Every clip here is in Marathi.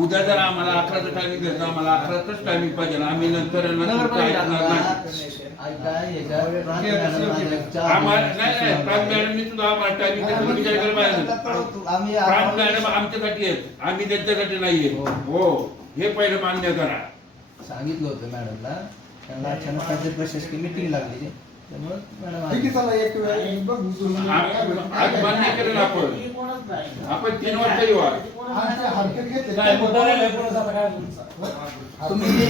उद्या जर आम्हाला अकराचं टायमिंग आम्हाला पाहिजे आम्ही नंतर मॅडम चार आम्हाला आम्हाला टायमिंग त्याचा विचार करायला पाहिजे? आम्ही मॅडम आमच्यासाठी आहेत. आम्ही त्यांच्यासाठी नाहीये हो. हे. पहिलं मान्य करा. सांगितलं होतं मॅडमला. त्यांना अचानक प्रशासकीय मिटिंग लागली. ठीक आहे चला एक वेळ आज मान्य करेल आपण आपण तीन वाजता येऊ आज. हरकत काय मुद्दा आता काय तुम्ही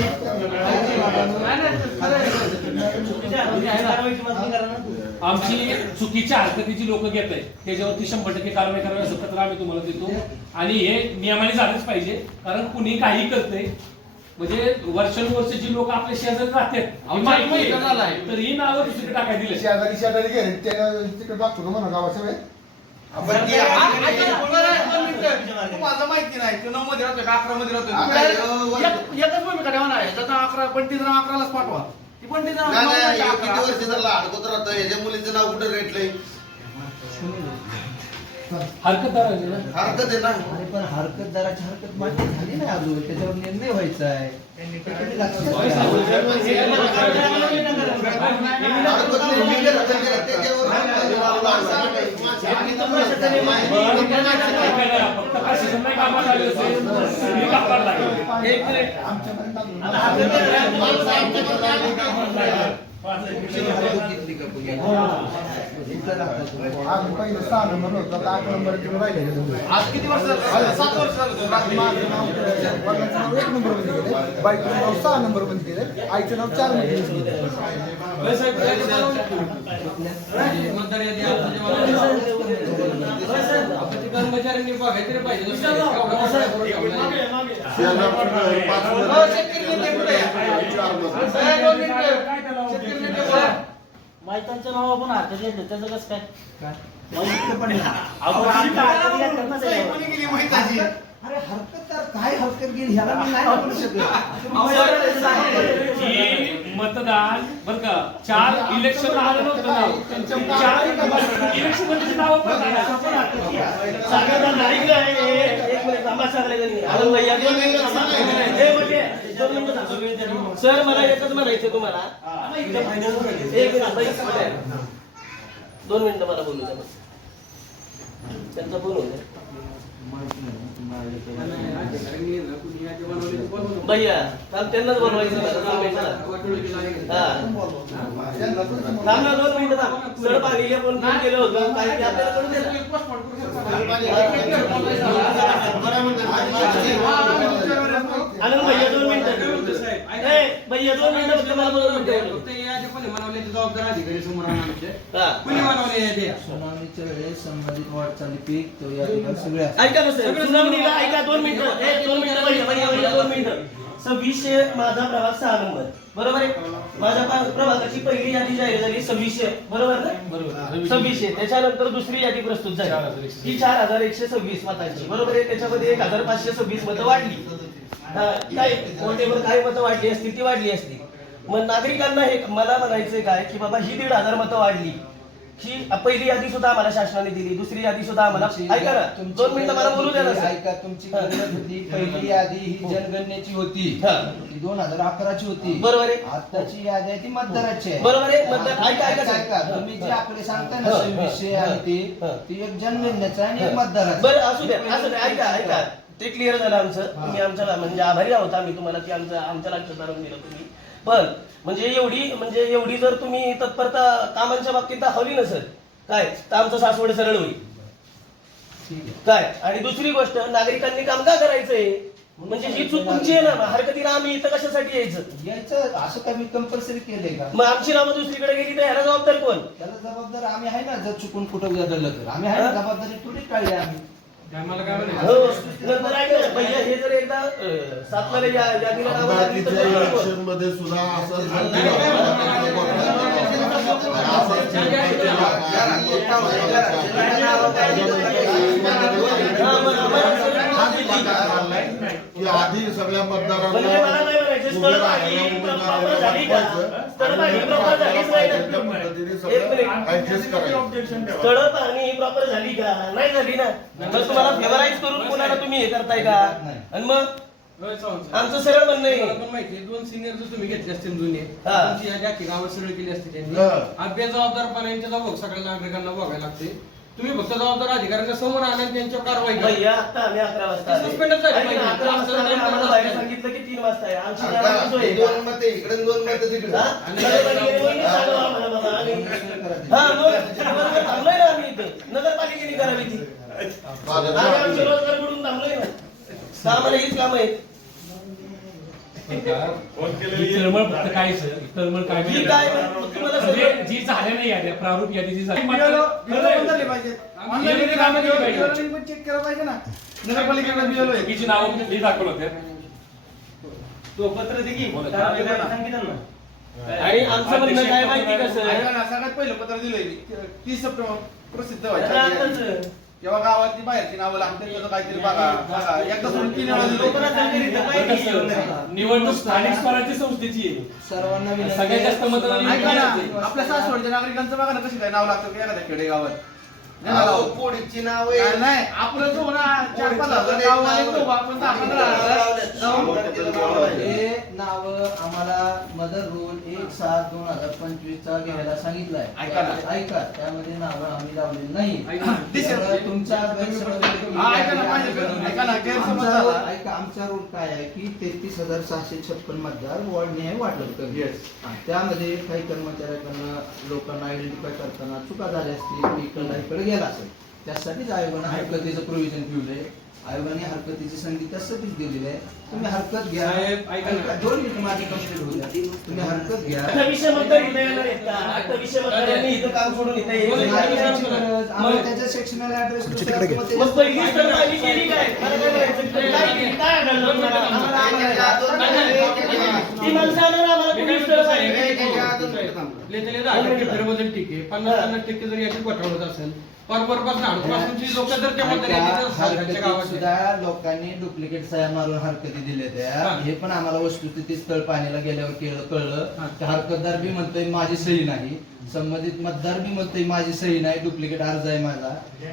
आमची चुकीच्या हरकतीची लोक घेत आहेत त्याच्यावरती शंभर टक्के कारवाई करावी असं पत्र आम्ही तुम्हाला देतो आणि हे नियमाने झालंच पाहिजे कारण कुणी काही करतंय म्हणजे वर्षानुवर्ष जी लोक आपल्या शेजारी राहतात ही. तर ही नावं दुसरीकडे टाकाय दिले. शेजारी शेजारी घे तिकडे दाखवतो म्हणा गावाच्या वेळेस आपण ती माझं माहिती नाही. तू नऊ मध्ये राहतोय का अकरा मध्ये राहतोय? एक- एकच भूमिका ठेवा ना त्याचा अकरा पंडित राव अकरालाच पाठवा. ती पंडित राव किती. वर्ष झालं अडकत राहतं याच्या मुलीचं नाव कुठं रेटलंय? आहे ना. हरकत आहे ना. अरे पण हरकतदाराची हरकत मान्य झाली नाही अजून. त्याच्यावर निर्णय व्हायचा आहे. ते तुम्ही लक्षात घ्या. हरकत नाही, मी जर हरकत केलं. त्याच्यावर ऐकायला फक्त प्रशासन नाही. कामाला आले असेल, तुम्ही कामाला लागले. एक मिनिट. हरकत घेतली का तुम्ही? इथं राहता तुम्ही. आम्ही पहिले सहा नंबर होतो आता आठ नंबर तिकडे राहिले आज किती वर्ष झालं? सात वर्ष. माझं नाव सहा नंबरमध्ये गेले आईचं नाव चारमध्ये गेले हो, शेतकरी माहितांचं नाव आपण हरकत घेतलं त्याचं कसं काय? काय? माहिती पण नाही. आपण आमच्या हरकत घेतलं ना सही त्याच्यावर. कोणी केली माहिताची? अरे हरकतदार काय हरकत घेईल ह्याला मी नाही म्हणू शकत. की मतदान बर का चार इलेक्शन आलं नव्हतं नाव चार इलेक्शनमध्ये नाव पण नाही. आहे, हे- एक मिनिट थांबा दोन मिनिटं थांबा. हे म्हणजे, दोन मिनिटं थांबा. सर मला एकच म्हणायचं तुम्हाला. एक दोन मिनिटं मला बोलू द्या त्यांचा फोन होऊ भैया थांब त्यांनाच बोलवायचं दोन मिनिटं. थांब ना दोन मिनिटं थांब. सर पाहिजे फोन केलं होतं. काय ते आपल्याला आनंद भैया दोन मिनिटं. सुनावणीच्या वेळेस संबंधित वाटचाली पीक तो या ठिकाणी सगळे असतात. ऐका सुनावणीला ऐका दोन मिनिटं ए, दोन मिनिटं दोन मिनिटं. सव्वीसशे माझा प्रभाग सहा नंबर. बरोबर आहे? माझ्या प्रभागाची पहिली यादी जाहीर झाली सव्वीसशे. बरोबर ना? बरोबर. सव्वीसशे. त्याच्यानंतर दुसरी यादी प्रस्तुत चार हजार झाली एकशे. ही चार हजार एकशे सव्वीस मतांची. बरोबर आहे? त्याच्यामध्ये एक हजार पाचशे सव्वीस मतं वाढली. काय मतं वाढली असती ती वाढली असती मग नागरिकांना हे मला म्हणायचंय काय की बाबा ही दीड हजार मतं वाढली. ही पहिली यादी सुद्धा आम्हाला शासनाने दिली दुसरी यादी सुद्धा आम्हाला तुमची- ऐका ना तुमची दोन मिनिटं मला बोलू द्या ना सर. ऐका तुमची गणना होती पहिली यादी ही जनगणनेची होती. हा. ती दोन हजार अकराची होती. बरोबर आहे. आताची यादी आहे ती मतदाराची आहे. बरोबर आहे. मतदार ऐका ऐका ऐका, सर. ऐका. तुम्ही जे आकडे सांगता ना हा, सव्वीसशे हा, आणि ती हा. ती एक जनगणनेचं आणि एक मतदाराचं बरं असू द्या असू द्या ऐका ऐका. ते क्लिअर झालं आमचं. तुम्ही आमच्या म्हणजे आभारी आहोत. आम्ही तुम्हाला की आमचं आमच्या लक्षात आणून दिलं तुम्ही. पण म्हणजे एवढी म्हणजे एवढी जर तुम्ही तत्परता कामांच्या बाबतीत दाखवली ना सर काय? तर आमचं सासवड सरळ होईल. काय? आणि दुसरी गोष्ट नागरिकांनी काम का करायचंय? म्हणजे ही चूक तुमची आहे ना. हरकतीला आम्ही इथं कशासाठी यायचं? यायचं असं काय मी कंपल्सरी केलंय का? मग आमची नावं दुसरीकडे गेली तर ह्याला जबाबदार कोण? त्याला जबाबदार आम्ही आहे ना जर चुकून कुठं घडलं तर. आम्ही आहे ना जबाबदारी थोडी काढली आम्ही. हो हे जर एकदा कोण? इलेक्शनमध्ये सुद्धा असंच हा, की आधी सगळ्या म्हणजे मला मतदारांना प्रॉपर झाली का? नाही झाली ना? मग तुम्हाला फेवराईज करून कोणाला तुम्ही हे करताय का? आणि मग? आमचं सरळ म्हणणं आहे. पण माहिती दोन सिनियर जर तुम्ही घेतले असतील जुने. हा. तुमची या जाती गावात सरळ केली असते त्यांनी. हा. आज बेजबाबदारपणा यांच्याचा भोग सगळ्या नागरिकांना भोगायला लागते. तुम्ही फक्त जबाबदार अधिकाऱ्यांच्या समोर आणा आणि त्यांच्यावर कारवाई करा भैया आता आम्ही अकरा वाजता आले. Suspendच झाले. ऐका ना, पाहिजे. अकरा वाजता आले, आम्हाला बाहेर सांगितलं की तीन वाजता आहे. आमची जाण्याची सोय आहे दोन का? मते इकडे आणि दोन मते तिकडे हा? नगरपालिकेने वहिनी सांगावं आम्हाला बाबा, आम्ही- हा, मग बरोबर थांबलोय ना आम्ही इथं. नगरपालिकेने करावी ती. आम्ही आमचे रोजगार बुडून थांबलोय ना. का आम्हाला हीच कामं आहेत. ही तळमळ फक्त काय सर? ही तळमळ काय ही काय तुम्हाला म्हणजे सगळं- जी झाल्या नाही याद्या प्रारूप यादी जी झाली. ऑनलाईन कामं केली पाहिजे. बिलं पण चेक केलं पाहिजे ना. नगरपालिकेला आहे नावं हे दाखवलं होते. तो पत्र दे की. बोला. सांगितलं ना. आणि आमचं म्हणणं काय माहिती कसं? ऐका ना सगळ्यात पहिलं पत्र दिलंय तीस सप्टेंबर प्रसिद्ध व्हायचं आताच तेव्हा गावातली बाहेरची नावं त्याचं काहीतरी बघा. बघा. एकदा सोडून तीन वेळा दिलं. लोकांना सांगितलं इथं बरं माहिती कसं? आहे. निवडणूक स्थानिक स्वराज्य संस्थेची आहे. सर्वांना विनंती सगळ्यात जास्त मतदान आहे. ऐका ना आपल्या सासवडच्या नागरिकांचं बघा ना कशी काय नाव लागतं एखाद्या खेडेगावात. नाही अहो. कोडीची नाव नाही, नाही. आपलं जो ना चार पाच हजार गाव आले तो आपण दहा पंधरा हजार हे आम्हाला मदर रूल एक सात दोन हजार पंचवीस चा घ्यायला सांगितलाय. ऐका ना. ऐका त्यामध्ये नाव आम्ही लावलेली नाही ऐका ना. त्यामुळे तुमचा हा, ऐका ना, माझ्या- ऐका ना, गैरसमज आमचा झाला. रूल- ऐका आमचा रूल काय आहे की तेहतीस हजार सहाशे छप्पन मतदार वॉर्ड न्याय Yes. त्यामध्ये काही कर्मचाऱ्यांकडनं लोकांना आयडेंटिफाय करताना चुका झाल्या असतील की इकडला इकडे गेला असेल. त्यासाठीच आयोगाने हरकतीचं प्रोव्हिजन ठेवलंय. आयोगाने हरकतीची संधी त्यासाठीच दिलेली आहे तुम्ही हरकत घ्या साहेब, ऐका ना. ऐका, दोन मिनिट माझी कंप्लीट होऊ द्या तुम्ही हरकत घ्या आता विषय मतदार इथं येणार आहेत का आता विषय मतदारांनी इथं काम सोडून इथं यायचं नाही नाही. त्यांची गरज. आम्हाला त्याच्या सेक्शनल ऍड्रेस मग पहिली स्थळ पाणी केली काय मला काय म्हणायचं? काय काय आढळलं तुम्हाला? ती माणसं आणा ना आम्हाला. ठीक आहे पन्नास पन्नास टक्के जर याची घोटाळा होत असेल सुद्धा लोकांनी डुप्लिकेट सह्या मारून हरकती दिल्या त्या. हा. पण आम्हाला वस्तुस्थिती स्थळ पाणीला गेल्यावर केलं. कळलं. की हरकतदार बी म्हणतोय माझी सही नाही. संबंधित मतदार बी म्हणतोय माझी सही नाही डुप्लिकेट अर्ज आहे माझा.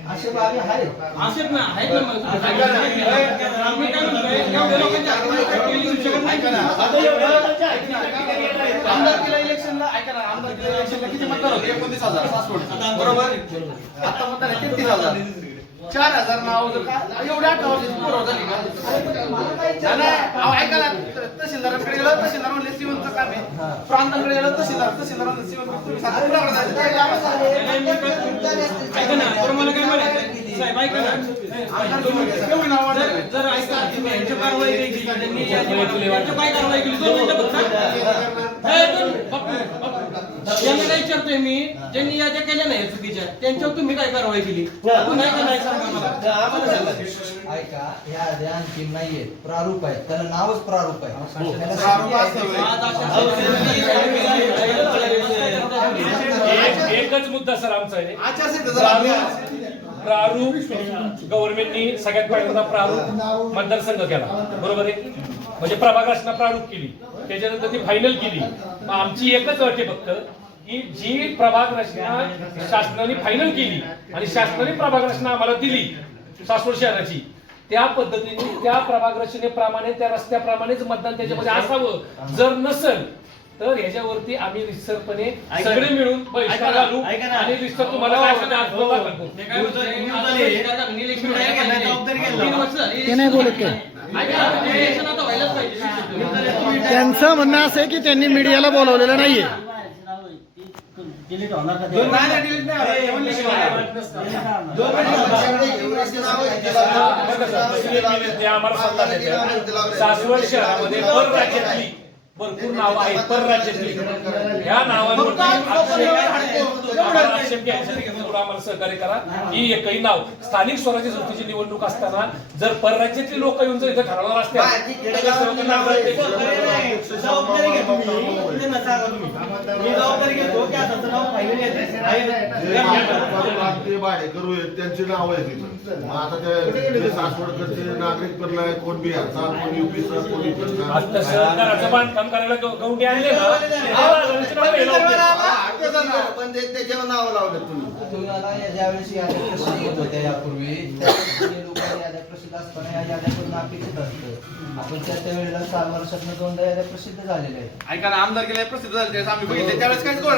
अशा बाबी आहेत असेच ना आहेत ना मग आम्ही काय म्हणतोय एवढ्या लोकांची हरकत केली होऊ शकत नाही. आता एवढ्या लोकांच्या हाती अधिकारी येणार आहेत का? आमदारकीला इलेक्शनला ऐका ना आमदारकीला इलेक्शनला किती मतदार होते एकोणतीस हजार सासवड. बरोबर? आता मतदार आहे तेहतीस हजार. चार हजार नाव जर का एवढ्या अठरा वर्षाची पोरं झाली का नाही, नाही, अहो, ऐका ना तहसीलदारांकडे गेलं तहसीलदार म्हणले श्रीमंत काम आहे. प्रांतांकडे गेलं तहसीलदार तहसीलदार म्हणले श्रीमंत? काय कारवाई केली त्यांनी काय विचारतोय मी? ज्यांनी याच्या केल्या नाही चुकीच्या त्यांच्यावर तुम्ही काय कारवाई केली? पुन्हा का नाही सांगा मला? आम्हाला सांगा. ऐका ह्या आद्या आणखी नाहीये प्रारूप आहे त्याला नावच प्रारूप आहे. त्याला प्रारूप संधी असतं आहे. आज अशा अहो, एक- एकच मुद्दा सर आमचा आहे. आचारसंहिता जर आपल्या- प्रारूप गव्हर्नमेंटनी सगळ्यात पहिल्यांदा प्रारूप मतदारसंघ केला. बरोबर आहे? म्हणजे प्रभाग रचना प्रारूप केली. त्याच्यानंतर ती फायनल केली. मग आमची एकच अट आहे फक्त की जी प्रभाग रचना शासनाने फायनल केली आणि शासनाने प्रभाग रचना आम्हाला दिली सासवड शहराची त्या पद्धतीने त्या प्रभाग रचनेप्रमाणे त्या रस्त्याप्रमाणेच मतदान त्याच्यामध्ये असावं. जर नसेल तर ह्याच्यावरती आम्ही रिसरपणे ऐका ना. सगळे मिळून बहिष्कार. घालू. आणि रिसर तुम्हाला. हे. त्यांचं म्हणणं असं आहे की त्यांनी मीडियाला बोलवलेलं नाहीये. डिलीट होणार का? ते? दोन नाही, नाही, delete नाही होणार. ते म्हणले शिवाय. ते आम्हाला सल्ला देतात. सासवड शहरामध्ये परराज्यातली भरपूर नावं आहेत परराज्यातली ह्या अक्षय आम्हाला आक्षेप सहकार्य करा. ही एकही नाव. स्थानिक स्वराज्य संस्थेची निवडणूक असताना जर परराज्यातली लोक येऊन जर इथं ठरवणार असतील तर नगरसेवकांना आम्हाला ते- जबाबदारी घेतो मी ते नका सांगा तुम्ही मी जबाबदारी घेतो की आता नाव फायनल ते. भाडेकरू आहेत त्यांची नाव आहे तिथं आता ते सासवडकडचे नागरिक पण नाही कोण बिहारचा कोण युपीचा कोण इकडचा. बांधकाम करायला गौ- गौंडी आणले ना? हे. पण त्याच्यावर नाव लावलं तुम्ही. तुम्हाला या ज्यावेळेस याद्या प्रसिद्ध होत होत्या यापूर्वी त्यावेळेस जे लोकांना याद्या प्रसिद्ध असताना या याद्या करून अपेक्षित असतं. आपण त्या त्या वेळेला चार वर्षातनं दोनदा याद्या प्रसिद्ध झालेल्या आहेत. ऐका ना आमदार गेले प्रसिद्ध झाले आम्ही बघितले त्यावेळेस काहीच गोळ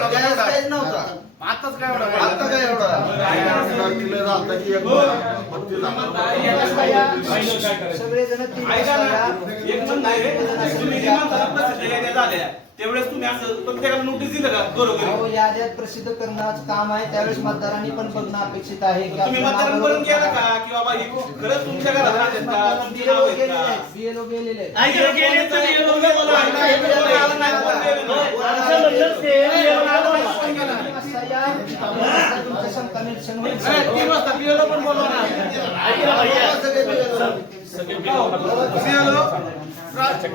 नव्हता. आताच काय एवढा आता काय एवढं? सगळेजण तीन ऐका ना, वाजता एक पण नाही तुम्ही झाल्या त्यावेळेस असं प्रत्येकाला नोटीस दिलं का? अहो, घरोघरी याद्यात प्रसिद्ध करणं काम आहे. त्यावेळेस मतदारांनी पण बघणं अपेक्षित आहे की तुम्ही आपल्या नावावर- करून गेला का? की बाबा ही खरंच तुमच्या घरात राहतात का? तुमची नाव BLO आहेत गेलेले का आहेत, BLO गेलेले आहेत. ऐका गेले तर ये लोकं बोला. आला नाही, कोण गेलं नाही. असं म्हणलं ते ये लोकं बोला. तीन वाजता या, तीन वाजता तुमचं शंका निरसन होईल. नाही, तीन वाजता पिओला पण बोलवा ना ऐका. भैया. सगळे. प्रयत्न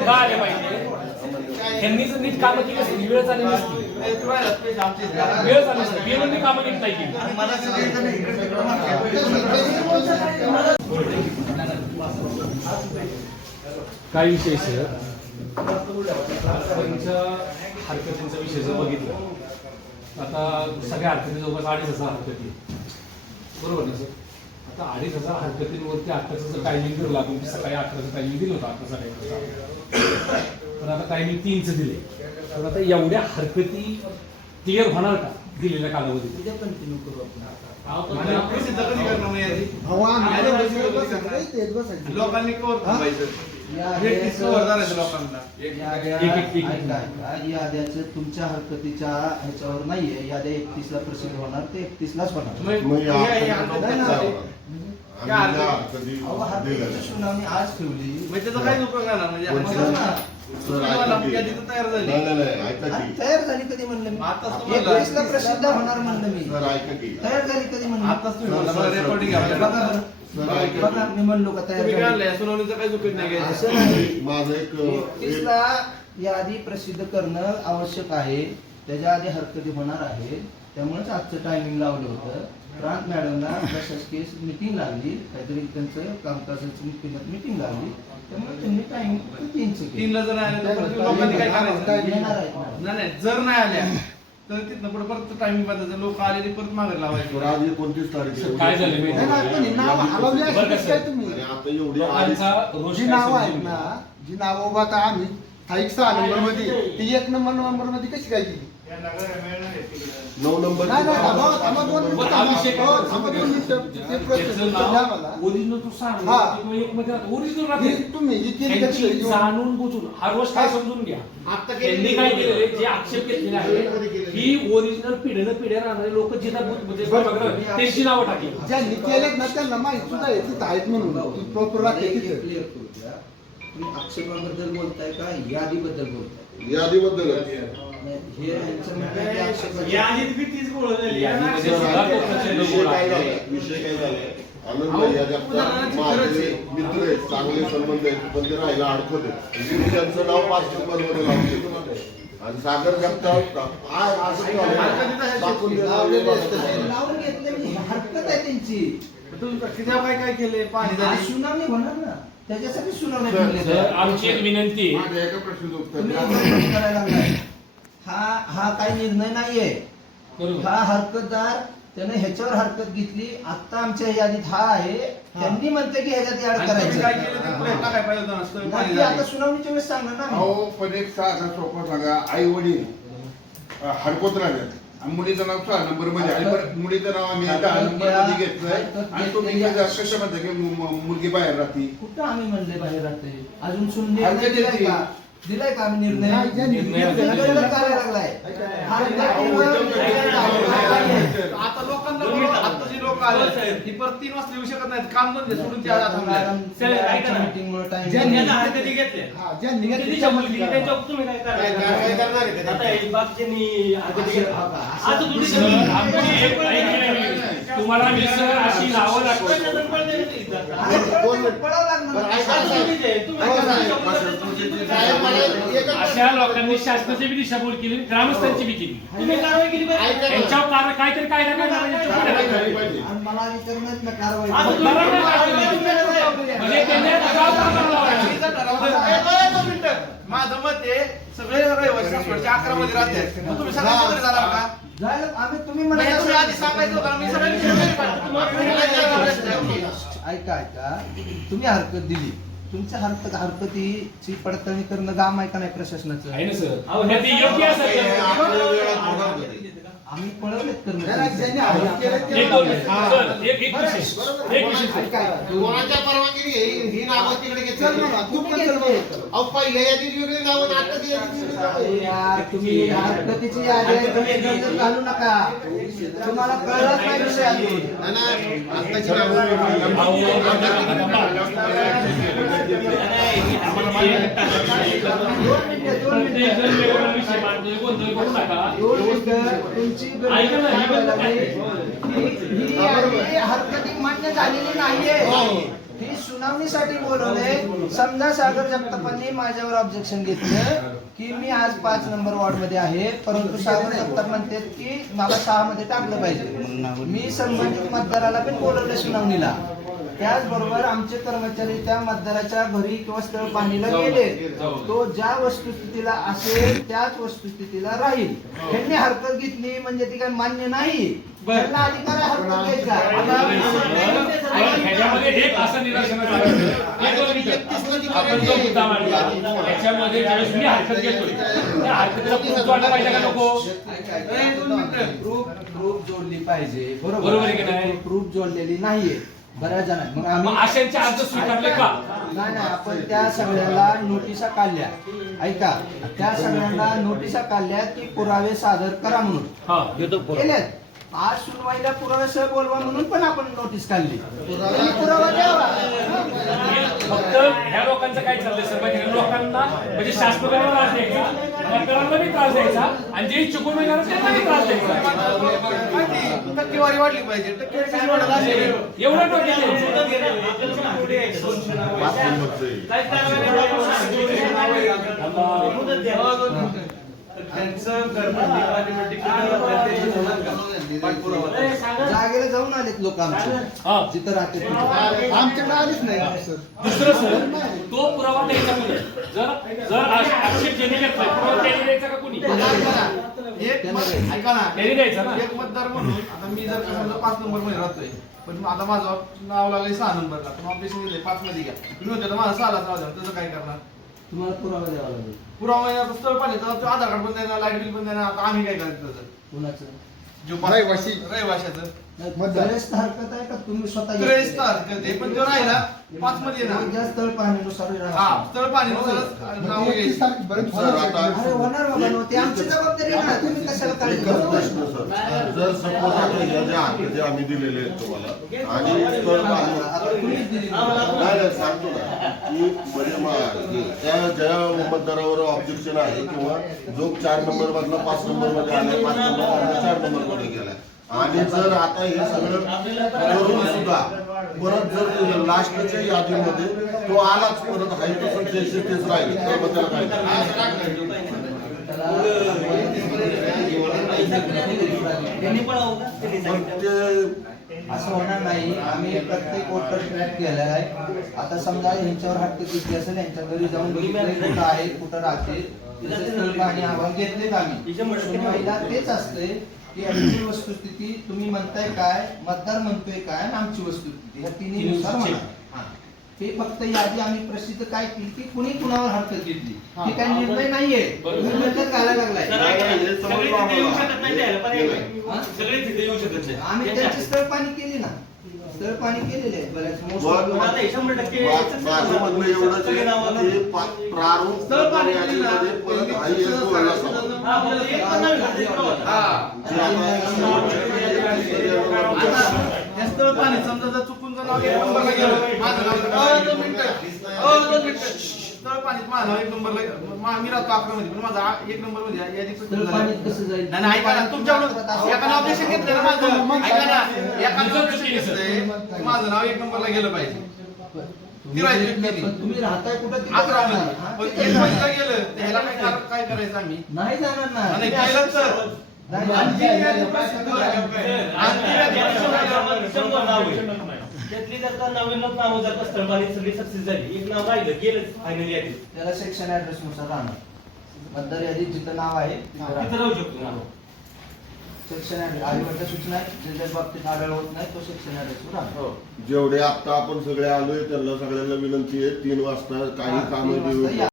का आले पाहिजे नीट कामं केली असती वेळ झाली नसती वेळ झाली नसती BLO कामं नीट नाही केली काय विषय सर हरकतींचा विषय जर बघितलं आता सगळ्या हरकती जवळपास अडीच हजार हरकती बरोबर ना सर? आता अडीच हजार हरकतींवरती आताचं जर टायमिंग धरलं आपण सकाळी अकराचं टायमिंग दिलं होतं आता साडे पण आता टायमिंग तीनचं दिले तर आता एवढ्या हरकती क्लिअर होणार का दिलेल्या कालावधीत? उद्या continue करू आपण कधी करणार नाही बसायचं. लोकांनी कवर थांबायचं. याद्याचं तुमच्या हरकतीच्या ह्याच्यावर नाहीये. याद्या एकतीस ला प्रसिद्ध होणार ते एकतीस लाच होणार आज ठेवली. म्हणजे त्याचा काहीच उपयोग म्हणजे तयार झाली. नाही, नाही, नाही, ऐका आणि की. तयार झाली कधी म्हणलं मी? आताच तर म्हणलं. एकवीस ला प्रसिद्ध होणार म्हणलं मी. सर, ऐका की. तयार झाली कधी म्हणलं बघा. मी म्हणलो तयार? सुनावणीचा उपयोग नाही माझं एक यादी प्रसिद्ध करणं आवश्यक आहे. त्याच्या आधी हरकती होणार आहे. त्यामुळेच आजचं टायमिंग लावलं होतं. प्रांत मॅडमला प्रशासकीय मिटिंग लागली. काहीतरी त्यांचं कामकाजाचं मिटिंग लागली. त्यामुळे केलं तीनला जर नाही आले तर परत लोकांनी काय करायचं येणार आहेत मॅडम. नाही नाही जर नाही आल्या तर तिथनं पुढे परत टायमिंग बदलायचं लोक आलेली परत मागे लावायचं आज एकोणतीस तारीख आहे. काय झालं माहिती नाही, नाही, पण हे नाव हलवली बरं का असेल सर? काय तुम्ही आणि आता एवढी लोकांचा आली- रोष जी काय नावं आहेत समजून ना घ्या. जी नावं उभा आता आम्ही स्थायिक सहा नंबरमध्ये ती एक नंबर नंबरमध्ये कशी काय गेली नऊ नंबर ओरिजिनल तू सांग. हा. एक मध्ये ओरिजिनल? जाणून बुजून हा रोष काय समजून घ्या. आता त्यांनी काय केलेले जे आक्षेप घेतलेले आहे. ही ओरिजिनल पिढ्यानं पिढ्या राहणारे लोक म्हणजे बघा, त्यांची नावं टाकली. ज्यांनी केलेत ना त्यांना माहीत सुद्धा आहे तिथं आहेत म्हणून. प्रॉपर आक्षेपाबद्दल बोलताय का? यादीबद्दल बोलताय? यादीबद्दल बी तीच गोळ झाली. सुद्धा तो प्रचंड विषय काय आहे. विषय काय झालाय आनंद या माझे मित्र आहेत चांगले संबंध आहेत पण ते राहायला अडकत आहेत. मी त्यांचं नाव पाच नंबरमध्ये लावते आणि सागर जगताप आज असं काय झालं? दाखवून दिलं. लावलेले असतं. लावून घेतले म्हणजे हरकत आहे त्यांची. तुम्ही किती काय काय केले? पाणी आज झाली. सुनावणी होणार ना? त्याच्यासाठी सुनावणी ठेवली तर आमची एक विनंती. आहे माझ्या एका प्रश्नाचं उत्तर तुम्ही द्या. विनंती करायला लागलाय. हा हा काही निर्णय नाहीये. हा हरकतदार त्याने ह्याच्यावर हरकत घेतली. आता आमच्या यादीत हा आहे. त्यांनी म्हणते की ह्याच्यात काय करायचं ते ते आता सुनावणीच्या वेळेस सांगणार ना. अहो पण एक साधा सोपा सांगा. आई वडील हरकत राहतात आणि मुलीचं नाव सहा नंबरमध्ये आणि परत मुलीचं नाव आम्ही दहा नंबरमध्ये घेतलंय. आणि तुम्ही कसं कसं म्हणता की मुलगी बाहेर राहते. कुठं आम्ही म्हणले बाहेर राहते? अजून सुन निर्णय हरकत दिलाय. का आम्ही निर्णय? करायला लागलाय. आता लोकांना आता जी लोक आले ती परत तीन वाजता येऊ शकत नाहीत. काम धंदे सोडून त्या हा, ज्यांनी घेतली तुम्हाला मी सर अशी नावं दाखवतो अशा लोकांनी शासनाची बी दिशाभूल केली ग्रामस्थांची बी केली. तुम्ही कारवाई केली कार- म्हणजे माझं मत आहे सगळे रहिवासी अकरा मध्ये राहतात. मग तुम्ही सगळ्यांच्या घरी जाणार का? जायला आम्ही तुम्ही म्हणजे तुम्ही आधी सांगायचं मी? ऐका ऐका तुम्ही हरकत दिली. तुमच्या हरकत हरकतीची पडताळणी करणं काम आहे का नाही प्रशासनाचं? आहे ना सर. मग ते योग्य असेल. तर- आपल्या वेळात होणार नाही. आम्ही पळवलेत एक एक विषय एक विषय ऐका. कोणाच्या परवानगीने ही ही नावं तिकडे चल ना, घेतली. अहो पहिल्या यादीत वेगळी नावं. यार, तुम्ही हरकतीची यादी आहे, तुम्ही गंजत घालू नका तुम्हाला कळलंच नाही विषय ऐका ना, ही हरकती मान्य झालेली नाहीये ही सुनावणीसाठी बोलवले समजा सागर जगतापांनी माझ्यावर ऑब्जेक्शन घेतलं की मी आज पाच नंबर वॉर्डमध्ये आहे परंतु सागर जगताप म्हणतात की मला सहा मध्ये टाकलं पाहिजे मी संबंधित मतदाराला पण बोलवलं सुनावणीला. त्याचबरोबर आमचे कर्मचारी त्या मतदाराच्या घरी किंवा स्थळ पाणीला गेले. तो ज्या वस्तुस्थितीला असेल त्याच वस्तुस्थितीला राहील. त्यांनी हरकत घेतली म्हणजे ती काय मान्य नाही. त्यांना अधिकार आहे हरकत घ्यायचा. प्रूफ जोडला पाहिजे. बरोबर. आहे की नाही? प्रूफ जोडलेली नाहीये. बऱ्याच जणांनी. मग मग आम्ही अशांचे अर्ज स्वीकारले का? नाही नाही आपण त्या सगळ्याला नोटिसा काढल्या. ऐका. त्या सगळ्यांना नोटिसा काढल्या की पुरावे सादर करा म्हणून. हा. केल्यात आज सुनवाईला पुराव्यासह बोलवा म्हणून पण आपण नोटीस काढली. त्यांनी पुरावा द्यावा. फक्त ह्या लोकांचं काय चाललंय सर? माहिती का? लोकांना म्हणजे शासनाला त्रास द्यायचा मतदारांना बी त्रास द्यायचा आणि जे चुकून येणार त्यांना बी त्रास द्यायचा. टक्केवारी वाढली पाहिजे. टक्केवारी वाढत असेल? एवढं डोक्यात त्यांचं सांगा. जागेला जाऊन आलेत लोक आमचे हा. जिथं राहते. आमच्याकडे आलीच नाही सर. दुसरं सर तो पुरावा द्यायचा कोणी? जर जर आक्ष- आक्षेप ज्यांनी घेतलाय पुरावा त्याने द्यायचा का कोणी? एक मत- ऐका ना. त्यांनी द्यायचा ना. एक मतदार म्हणून आता मी जर का समजा पाच नंबरमध्ये राहतोय पण आता माझं नाव लागले सहा नंबरला पण दिले पाच मध्ये घ्या. मी म्हणतो आता माझं द्या त्याचं काय करणार? तुम्हाला पुरावा द्यावा लागेल. पुरावा म्हणजे आता स्थळ पाणी तर आधार कार्ड पण देणार लाइट बिल पण देणार आता आम्ही काय करायचं त्याचं? कुणाचं? जो रहिवासी. रहिवाशाचं. मतदार. ग्रस्त हरकत आहे का तुम्ही स्वतः त्रेस घेतली? तास करते पण तो राहिला पाच मध्ये ज्या स्थळ पाहण्यानुसार हा स्थळ नाव घ्यायचं होणार आता- आहे. अरे होणार बाबा नो, ती आमची जबाबदारी आहे ना तुम्ही कशाला काळजी एकच करता? प्रश्न सर जर सपोज आता या ज्या हरकती आम्ही दिलेले आहेत तुम्हाला आणि स्थळ पाणी आता तुम्हीच दिली. नाही नाही, सांगतो ना की म्हणजे मा- त्या ज्या मतदारावर ऑब्जेक्शन आहे किंवा जो चार नंबर मधला पाच नंबरमध्ये आला पाच नंबर मधला चार नंबरमध्ये गेला आणि जर आता हे सगळं करून सुद्धा परत जर लास्टच्या यादीमध्ये तो आलाच परत हाय तसं तेच राहील. तर काय असं होणार नाही. आम्ही प्रत्येक वोटर ट्रॅक केलेला आहे. आता समजा यांच्यावर हक्क किती असेल यांच्या घरी जाऊन कुठं आहे कुठं राहते. पाहणी अहवाल घेतलेत आम्ही. सुनवाईला तेच असते की आमची वस्तुस्थिती तुम्ही म्हणताय काय मतदार म्हणतोय काय आणि आमची वस्तुस्थिती ह्या तिन्ही नुसार म्हणा हा. ते फक्त यादी आम्ही प्रसिद्ध काय केली की कुणी कुणावर हरकत घेतली? ही. काही निर्णय नाहीये. घालायला सर, लागलाय. हे. हा? आम्ही त्यांची स्थळ पाणी केली ना. स्थळ पाणी केलेले आहे. बऱ्याच पण माझं एक एक चुकून जर एक माझं एक नंबरला मा- मी राहतो अकरा मध्ये पण माझा एक नंबरमध्ये यादी. कसं जाईल? नाही नाही, ऐका ना. तुमच्याकडून एकानं ऑपरेशन घेतलं ना माझं. ऐका ना. माझं नाव एक नंबरला गेलं पाहिजे तुम्ही राहताय कुठं राहणार. हा, पण गेलं तर ह्याला काय कर- काय करायचं आम्ही नाही जाणार ना आणि केलं तर नाही, आणखी नाही, यादी नाही, प्रसिद्ध नाही, झाली. नाही. आणखी यादी प्रसिद्ध झाली. शंभर नाव आहे. त्यातली जर का नव्याण्णव नावं जर का स्थळपाणी सगळी सक्सेस झाली एक नाव राहिलं फायनल यादीत त्याला सेक्शन ऍड्रेस नुसार राहणार मतदार यादीत जिथं नाव आहे तिथं तिथं राहणार. राहू शकतो नाव सेक्शन ऍड्रेस आयोगाच्या सूचना आहेत ज्याच्या बाबतीत आढळ होत नाही तो राहणार जेवढे आता आपण सगळे आलोय त्यांना सगळ्यांना विनंती आहे तीन वाजता काही कामं तीन वाजता देऊ या.